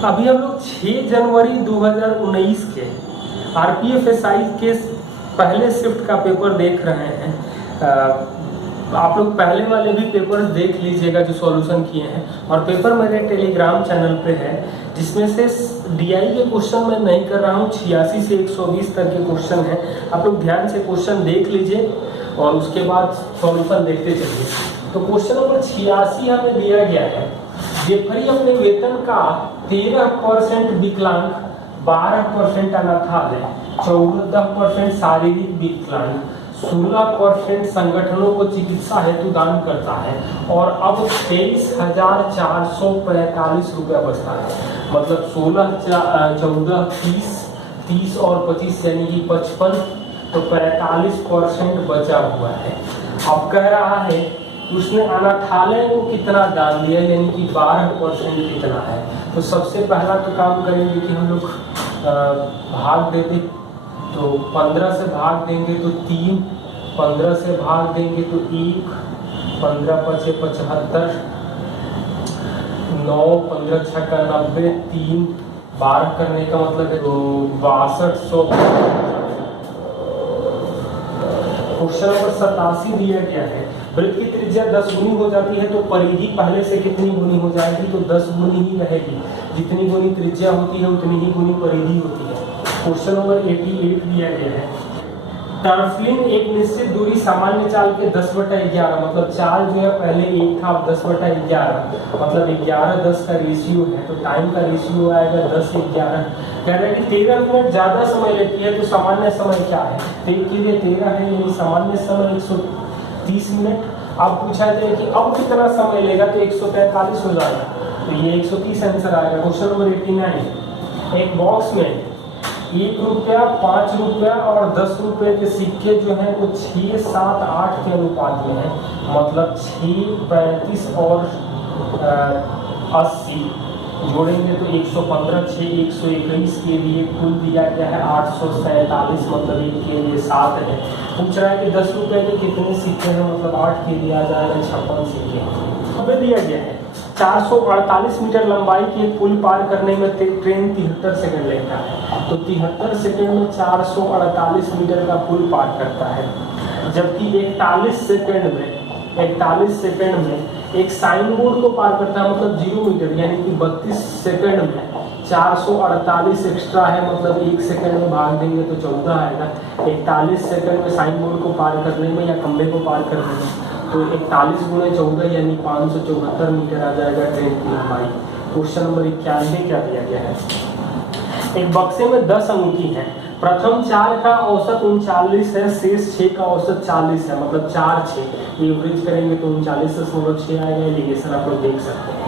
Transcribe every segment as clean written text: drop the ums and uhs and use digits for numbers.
अभी हम लोग 6 जनवरी 2019 के RPFSI के पहले शिफ्ट का पेपर देख रहे हैं। आप लोग पहले वाले भी पेपर्स देख लीजिएगा जो सॉल्यूशन किए हैं, और पेपर मेरे टेलीग्राम चैनल पे है, जिसमें से DI के क्वेश्चन मैं नहीं कर रहा हूँ। 86 से 120 तक के क्वेश्चन हैं। आप लोग ध्यान से क्वेश्चन देख लीजिए और उसके बाद सॉल्यूशन देखते चलिए। तो क्वेश्चन नंबर 86 हमें दिया गया है, रेफरी अपने वेतन का 13% विकलांग, 12% अनाथालय, 14% शारीरिक विकलांग, 16% संगठनों को चिकित्सा हेतु दान करता है, और अब 23,445 रुपया बचता है। मतलब 16, 14, 30 और 25 यानी कि 55, तो 45% बचा हुआ है। अब कह रहा है उसने अनाथालय को कितना दान दिया, यानी कि 12% कितना है। तो सबसे पहला तो काम करेंगे कि हम लोग भाग दे दें। तो 15 से भाग देंगे तो 3, 15 से भाग देंगे तो 1, 15 पचे 75, 9, 15 छक्का 90, 3, 12 करने का मतलब है तो 6200। क्वेश्चन नंबर 87 दिया गया है, वृत्त की त्रिज्या 10 गुनी हो जाती है तो परिधि पहले से कितनी गुनी हो जाएगी। तो 10 गुनी ही रहेगी, जितनी गुनी त्रिज्या होती है उतनी ही गुनी परिधि होती है। क्वेश्चन नंबर 88 दिया गया है, टर्फलिन एक निश्चित दूरी सामान्य चाल के 10/11, मतलब चाल जो है पहले 1 था, अब 10/11, मतलब 11:10 का रेशियो है। तो टाइम का रेशियो आएगा 10:11। कह रहे हैं कि 13 मिनट ज्यादा समय लेती है, तो सामान्य समय क्या है। तो एक के लिए 13 है, यानी सामान्य समय 130 मिनट। अब पूछा जाए कि अब कितना समय लेगा, तो 143 हो जाएगा, तो ये 130 आंसर आएगा। क्वेश्चन नंबर 89, एक बॉक्स में 1 रुपया, 5 रुपया और 10 रुपये के सिक्के जो हैं वो 6, 7, 8 के अनुपात में है। मतलब 6, 35 और 80 जोड़ेंगे तो 115, 6, 121 के लिए कुल दिया गया है 847, मतलब एक के लिए 7 है। पूछ रहा है कि 10 रुपये के कितने सिक्के हैं, मतलब 8 के लिए आ जाएगा 56 सिक्के। अब दिया गया है 448 मीटर लंबाई के पुल पार करने में ट्रेन 73 सेकंड लेता है। तो 73 सेकंड में 448 मीटर का पुल पार करता है, जबकि 41 सेकंड में एक साइन बोर्ड को पार करता है, मतलब 0 मीटर, यानी कि 32 सेकंड में 448 एक्स्ट्रा है, मतलब 1 सेकंड में भाग देंगे तो 14 आएगा। 41 सेकंड में साइन बोर्ड को पार करने में या खंबे को पार करने में, तो 41 × 14 यानी 574 मीटर आ जाएगा ट्रेन की लंबाई। क्वेश्चन नंबर 91 क्या दिया गया है, एक बक्से में 10 अंगूठी हैं, प्रथम 4 का औसत 39 है, शेष 6 का औसत 40 है, मतलब 4, 6 एवरेज करेंगे तो 39.6 आएगा। एलिगेशन आप लोग देख सकते हैं।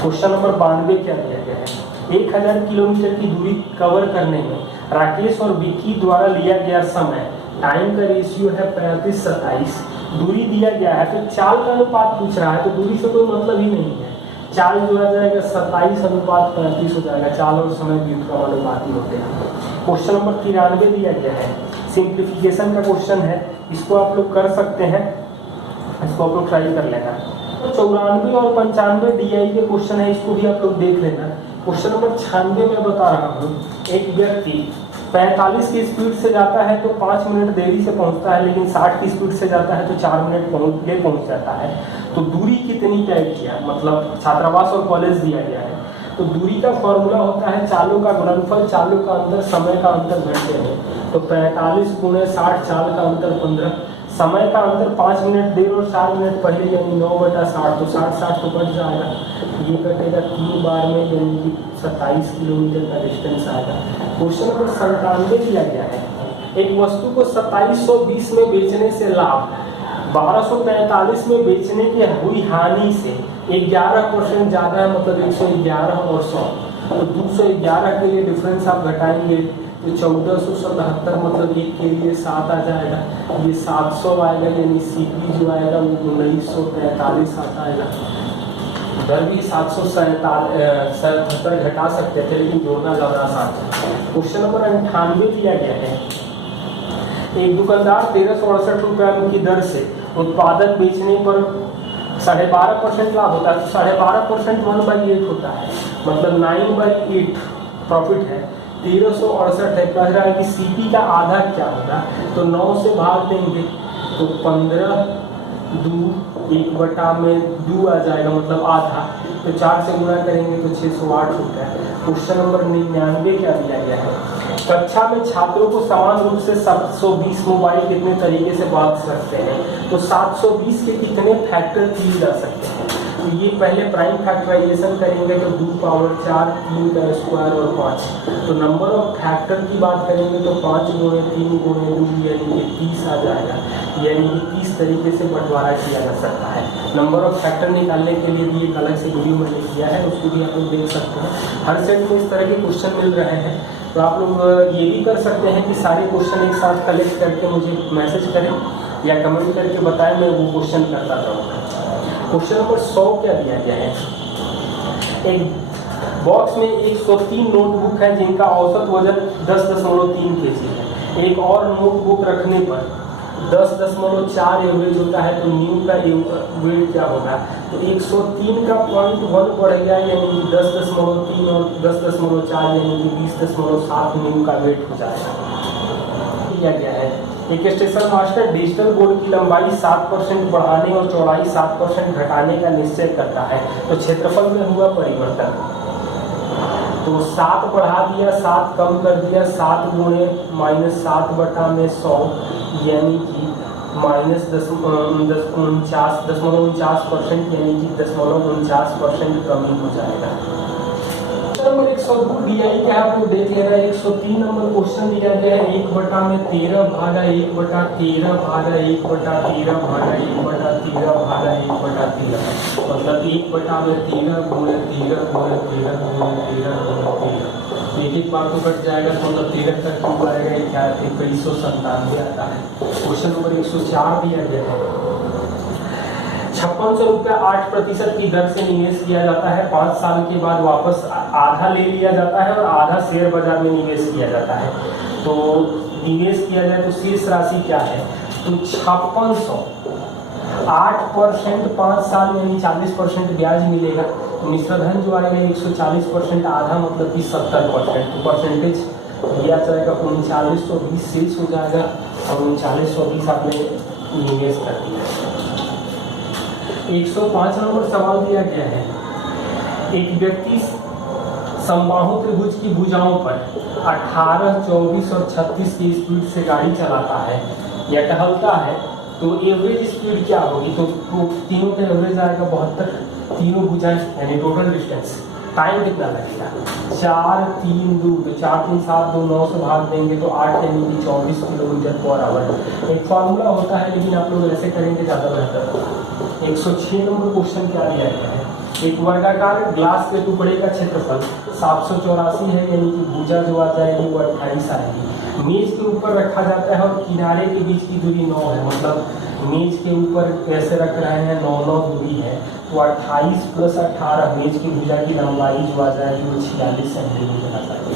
क्वेश्चन नंबर 92 क्या दिया गया है, 1000 किलोमीटर की दूरी कवर करने में राकेश और विक्की द्वारा लिया गया समय, टाइम का रेशियो है 35-27, दूरी दिया गया है। तो चाल का अनुपात पूछ रहा है, तो दूरी से कोई मतलब ही नहीं है। चाल जो आ जाएगा 27:35 हो जाएगा। चाल और समय व्युत्क्रमानुपाती होते हैं। क्वेश्चन नंबर 93 दिया गया है, सिंप्लीफिकेशन का क्वेश्चन है, इसको आप लोग कर सकते हैं, इसको आप लोग ट्राई कर लेना। तो 94 और 95 DI के क्वेश्चन है, इसको भी आप लोग देख लेना। क्वेश्चन नंबर 96 में बता रहा हूँ, एक व्यक्ति 45 की स्पीड से जाता है तो 5 मिनट देरी से पहुंचता है, लेकिन 60 की स्पीड से जाता है तो 4 मिनट पहुंच जाता है। तो दूरी कितनी तय किया, मतलब छात्रावास और कॉलेज दिया गया है। तो दूरी का फॉर्मूला होता है चालों का गुणनफल, चालों का अंतर, समय का अंतर घंटे में। तो 45 × 60, चाल का अंतर 15, समय का अंतर 5 मिनट देर और 4 मिनट पहले, यानी 9/60, तो 60 तो बढ़ जाएगा, ये कटेगा 3 बार में, यानी कि 27 किलोमीटर का डिस्टेंस आएगा। क्वेश्चन नंबर 97 दिया गया है, एक वस्तु को 2720 में बेचने से लाभ, 1243 में बेचने की हुई हानि से 11% ज़्यादा है, मतलब 111 और 100। तो 211 के लिए डिफरेंस आप घटाएंगे तो 1477, मतलब 1 के लिए 7 आ जाएगा, ये 700 आएगा, यानी CP जो आएगा वो 1943 आता है। उधर भी 777 घटा सकते थे, लेकिन जोड़ना ज़्यादा आसान है। क्वेश्चन नंबर 98 दिया गया है, एक दुकानदार 1368 रुपये की दर से उत्पादन बेचने पर 12.5% लाभ होता है, तो 12.5% 1/8 होता है, मतलब 9/8 प्रॉफिट है। 1368 है। कह रहा है कि सीपी का आधा क्या होगा, तो 9 से भाग देंगे तो 15 2 1/2 आ जाएगा, मतलब आधा। तो 4 से गुणा करेंगे तो 608 होता है। क्वेश्चन नंबर 99 क्या दिया गया है, कक्षा में छात्रों को समान रूप से 720 मोबाइल कितने तरीके से बांट सकते हैं, तो 720 के कितने फैक्टर किए जा सकते हैं। तो ये पहले प्राइम फैक्टराइजेशन करेंगे तो 2 पावर 4, 3 का स्क्वायर और 5। तो नंबर ऑफ फैक्टर की बात करेंगे तो 5 गुणे 3 गुणे 2 यानी कि 30 आ जाएगा, यानी कि 30 तरीके से बंटवारा किया जा सकता है। नंबर ऑफ फैक्टर निकालने के लिए भी एक अलग से वीडियो मैंने किया है, उसको भी आप लोग देख सकते हैं। हर सेट में इस तरह के क्वेश्चन मिल रहे हैं, तो आप लोग ये भी कर सकते हैं कि सारे क्वेश्चन एक साथ कलेक्ट करके मुझे मैसेज करें या कमेंट करके बताएं, मैं वो क्वेश्चन करता रहूँगा। क्वेश्चन नंबर 100 क्या दिया गया है, एक बॉक्स में 103 नोटबुक है जिनका औसत वजन 10.3 kg है। एक और नोटबुक रखने पर 10.4 एवरेज होता है, तो न्यू का वेट क्या होगा, तो 103 का 0.1 बढ़ गया, यानी कि 10.3 और 10.4 यानी कि 20.7 न्यू का वेट हो जाएगा। किया गया है एक स्टेशन मास्टर डिजिटल बोर्ड की लंबाई 7% बढ़ाने और चौड़ाई 7% घटाने का निश्चय करता है, तो क्षेत्रफल में हुआ परिवर्तन। तो 7 बढ़ा दिया, 7 कम कर दिया, 7 गुणे -7/100 यानी कि -49.49%, यानी कि 0.49% कमी हो जाएगा। नंबर 102 DI का आप लोग देख ले रहे हैं। 103 नंबर क्वेश्चन दिया गया है 1/13 भागा 1/13 भागा 1/13 भागा 1/13 भागा 1/13, मतलब 1/13 गुणे 13 गुणे 13 गुणे 13 गुणे 13। तो एक बार तो कट जाएगा, तो मतलब 13 तक क्यों आएगा, क्या 2197 आता है। क्वेश्चन नंबर 104 दिया गया है 5600 रुपया 8% की दर से निवेश किया जाता है। 5 साल के बाद वापस आधा ले लिया जाता है और आधा शेयर बाजार में निवेश किया जाता है। तो निवेश किया जाए तो शेष राशि क्या है, तो 5600 8% 5 साल में यानी 40% ब्याज मिलेगा। तो मिश्रधन जो आएगा 140%, आधा मतलब कि 70%। तो परसेंटेज दिया जाएगा 3920 शेष हो जाएगा, और 3920 आपने निवेश कर दिया। 105 नंबर सवाल दिया गया है, एक व्यक्ति समबाहु त्रिभुज की भुजाओं पर 18, 24 और 36 की स्पीड से गाड़ी चलाता है या टहलता है, तो एवरेज स्पीड क्या होगी, तो तीनों का एवरेज आएगा 72, तीनों भुजाएं यानी टोटल डिस्टेंस। टाइम कितना लगेगा, 4, 3, 2, तो 4, 3, 7, 2, 9 से भाग देंगे तो 8 यानी कि 24 किलोमीटर पर आवर। एक फॉर्मूला होता है, लेकिन आप लोग ऐसे करेंगे ज़्यादा बेहतर होगा। 106 नंबर क्वेश्चन क्या दिया गया है, एक वर्गाकार ग्लास के टुकड़े का क्षेत्रफल 784 है, यानी कि भुजा जो आ जाएगी वो 28 आएगी। मेज के ऊपर रखा जाता है और किनारे के बीच की दूरी 9 है, मतलब मेज के ऊपर कैसे रख रहे हैं 9 दूरी है, तो 28 + 18 मेज की भुजा की लंबाई जो आ जाएगी वो 46 सेंटीमीटर आ जाएगी।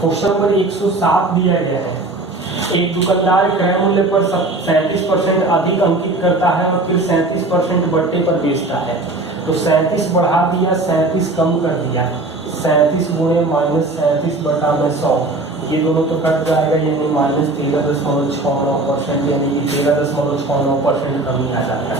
क्वेश्चन नंबर 107 दिया गया है, एक दुकानदार क्रय मूल्य पर 37% अधिक अंकित करता है और फिर 37% बट्टे पर बेचता है। तो 37 बढ़ा दिया, 37 कम कर दिया, 37 गुणे -37/100, ये दोनों तो कट जाएगा, यानी -13.69%, यानी कि 13.69% कमी आ जाता है।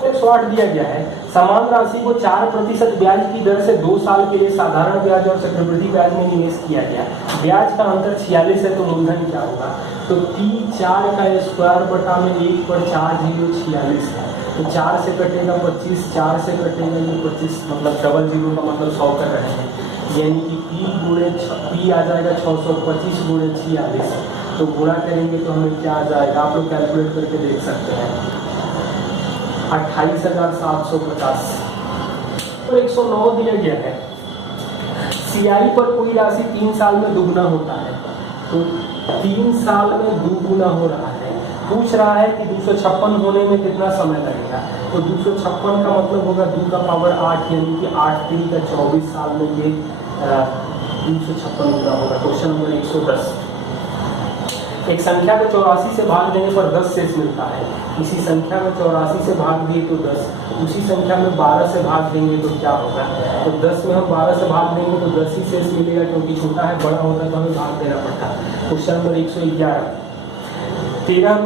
108 दिया गया है, समान राशि को 4% ब्याज की दर से 2 साल के लिए साधारण ब्याज और चक्रवृद्धि ब्याज में निवेश किया गया। ब्याज का अंतर 46 है, तो मूलधन क्या होगा, तो T4 का स्क्वायर बटा में 1/4 46 है, तो 4 से कटेगा 25, 4 से कटेगा ये 25, मतलब डबल जीरो का मतलब 100 कर रहे हैं, यानी कि P आ जाएगा 625 गुणे 46, तो गुणा करेंगे तो हमें क्या आ जाएगा, आप लोग कैलकुलेट करके देख सकते हैं, 28,750। और 109 दिया गया है, CI पर कोई राशि 3 साल में दुगना होता है, तो 3 साल में दुगुना हो रहा है। पूछ रहा है कि 256 होने में कितना समय लगेगा, तो 256 का मतलब होगा 2 का पावर 8, यानी कि 8 3 का 24 साल में ये 256 पूरा होगा। क्वेश्चन नंबर 110, एक संख्या को 84 से भाग देने पर 10 शेष मिलता है। इसी संख्या में 84 से भाग दिए तो 10, उसी संख्या में 12 से भाग देंगे तो क्या होगा? तो 10 में हम 12 से भाग देंगे तो 10 ही शेष मिलेगा, क्योंकि छोटा है, बड़ा होता है तो हमें भाग देना पड़ता है। क्वेश्चन नंबर 111, 13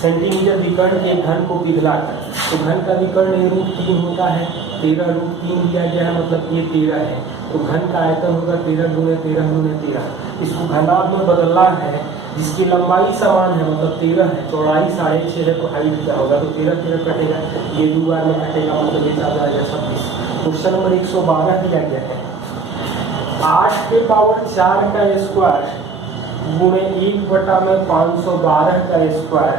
सेंटीमीटर विकर्ण एक घन को पिघलाकर, तो घन का विकर्ण √3 होता है, 13√3 दिया गया है, मतलब ये 13 है, तो घन का आयतन होगा 13 × 13 × 13। इसको घनाभ में बदलना है, जिसकी लंबाई समान है, मतलब 13 है, चौड़ाई 6.5 है, तो हाइट क्या होगा? तो 13 कटेगा, ये 2 बार में कटेगा, मतलब ये आ जाएगा 26। क्वेश्चन नंबर 112 दिया गया है, 8 के पावर 4 का स्क्वायर गुणे 1/512 का स्क्वायर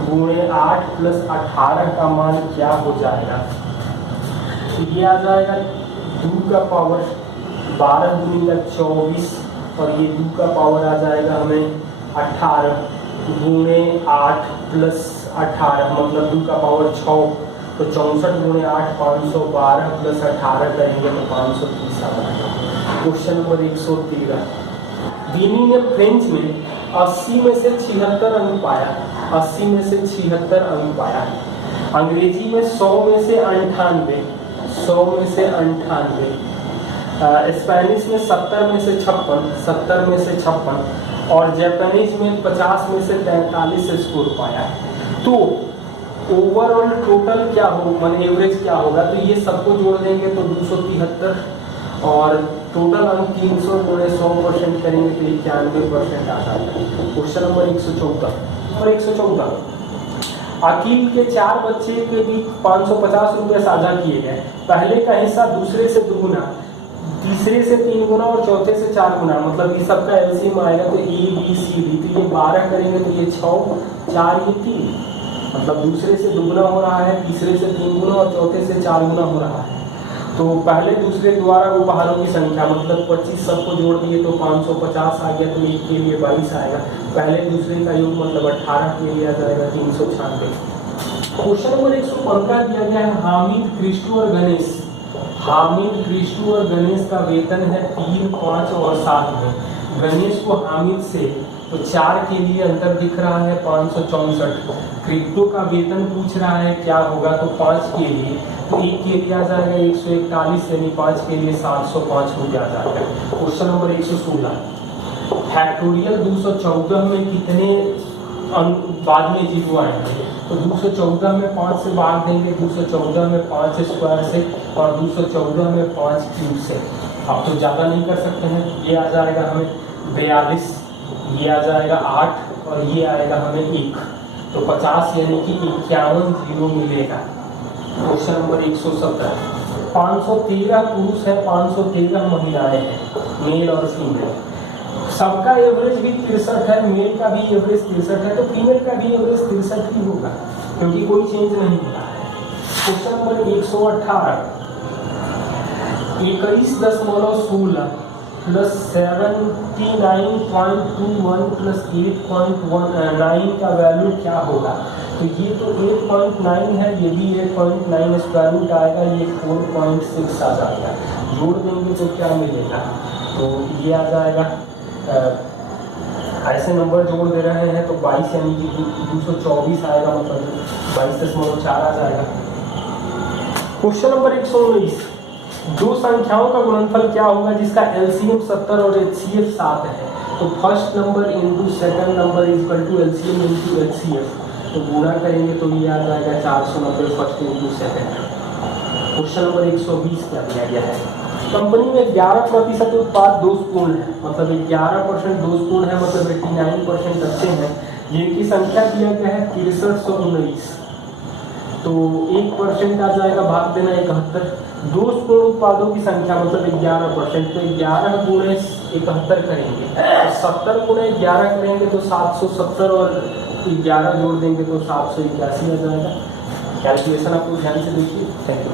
गुणे 8 + 18 का मान क्या हो जाएगा? तो ये आ जाएगा 2 का पावर 12 × 24, और ये 2 का पावर आ जाएगा हमें 18 गुणे 8 + 18, मतलब 2 का पावर 6, तो 64 × 8 512 + 18 करेंगे तो 530 आ जाएगा। क्वेश्चन नंबर 113, विनी ने फ्रेंच में 80 में से 76 अंक पाया, 80 में से 76 अंक पाया। अंग्रेजी में 100 में से 98, 100 में से 98, स्पेनिश में 70 में से 56, 70 में से 56, और जापानीज में 50 में से 43 स्कोर पाया। तो ओवरऑल टोटल क्या हो, मान एवरेज क्या होगा? तो ये सबको जोड़ देंगे तो 273, और टोटल हम 300 × 100% करेंगे तो 91% आ जाता है। क्वेश्चन नंबर 114, अकील के 4 बच्चे के बीच 550 रुपये साझा किए गए। पहले का हिस्सा दूसरे से 2 गुना, तीसरे से 3 गुना और चौथे से 4 गुना, मतलब ये सबका एलसीएम आएगा तो ABCD, तो ये 12 करेंगे तो ये 6, 4 ये 3, मतलब दूसरे से 2 गुना हो रहा है, तीसरे से 3 गुना और चौथे से 4 गुना हो रहा है। तो पहले दूसरे द्वारा उपहारों की संख्या, मतलब 25 सबको जोड़ दिए तो 550 आ गया, तो एक के लिए 22 आएगा। पहले दूसरे का योग मतलब 18 के लिए आ जाएगा 396। क्वेश्चन नंबर 115 दिया गया है, हामिद, कृष्णु और गणेश। हामिद, कृष्णु और गणेश का वेतन है 3, 5 और 7 में। गणेश को हामिद से तो 4 के लिए अंतर दिख रहा है 564। कृष्णु का वेतन पूछ रहा है क्या होगा, तो 5 के लिए, तो 1 के लिए आ जाएगा 141, यानी 5 के लिए 705 रुपये आ जाएगा। क्वेश्चन नंबर 116, फैक्टोरियल 214 में कितने बाद में जीरो आएंगे? तो 214 में 5 से भाग देंगे, 214 में 5 स्क्वायर से, और 214 में 5 क्यूब से। अब तो ज़्यादा नहीं कर सकते हैं, ये आ जाएगा हमें 42, ये आ जाएगा 8, और ये आएगा हमें 1, तो 50 यानी कि 51 जीरो मिलेगा। क्वेश्चन नंबर 117, 513 पुरुष है, 513 महिलाएं हैं, मेल और फीमेल। सबका एवरेज भी 63 है, मेल का भी एवरेज 63 है, तो फीमेल का भी एवरेज 63 ही होगा, क्योंकि कोई चेंज नहीं हुआ है। क्वेश्चन नंबर 118, 21.16 + 79.21 + 8.19 का वैल्यू क्या होगा? तो ये तो 8.9 है, ये भी 8.9, स्क्वायर रूट आएगा, ये 4.6 आ जाएगा। जोड़ देंगे तो क्या मिलेगा? तो ये आ जाएगा, ऐसे नंबर जोड़ दे रहे हैं तो 22 यानी कि 224 आएगा, मतलब 22.4 आ जाएगा। क्वेश्चन नंबर 119, दो संख्याओं का गुणनफल क्या होगा जिसका एलसीएम 70 और एचसीएफ 7 है? तो first number into second number is equal to LCM into HCF, तो गुणा करेंगे तो ये आ जाएगा 490 first into second. Question number 120 क्या दिया गया है? कंपनी में 11% उत्पाद दोषपूर्ण है, मतलब 11% दोषपूर्ण है, मतलब 89% अच्छे हैं, जिनकी संख्या दिया गया है 6319, तो 1% आ जाएगा, भाग देना 71। दोषपूर्ण उत्पादों की संख्या मतलब 11%, तो 11 गुणे 71 करेंगे, तो 70 गुणे 11 करेंगे तो 770, और 11 जोड़ देंगे तो 781 आ जाएगा। कैलकुलेशन आप लोग ध्यान से देखिए। Thank you.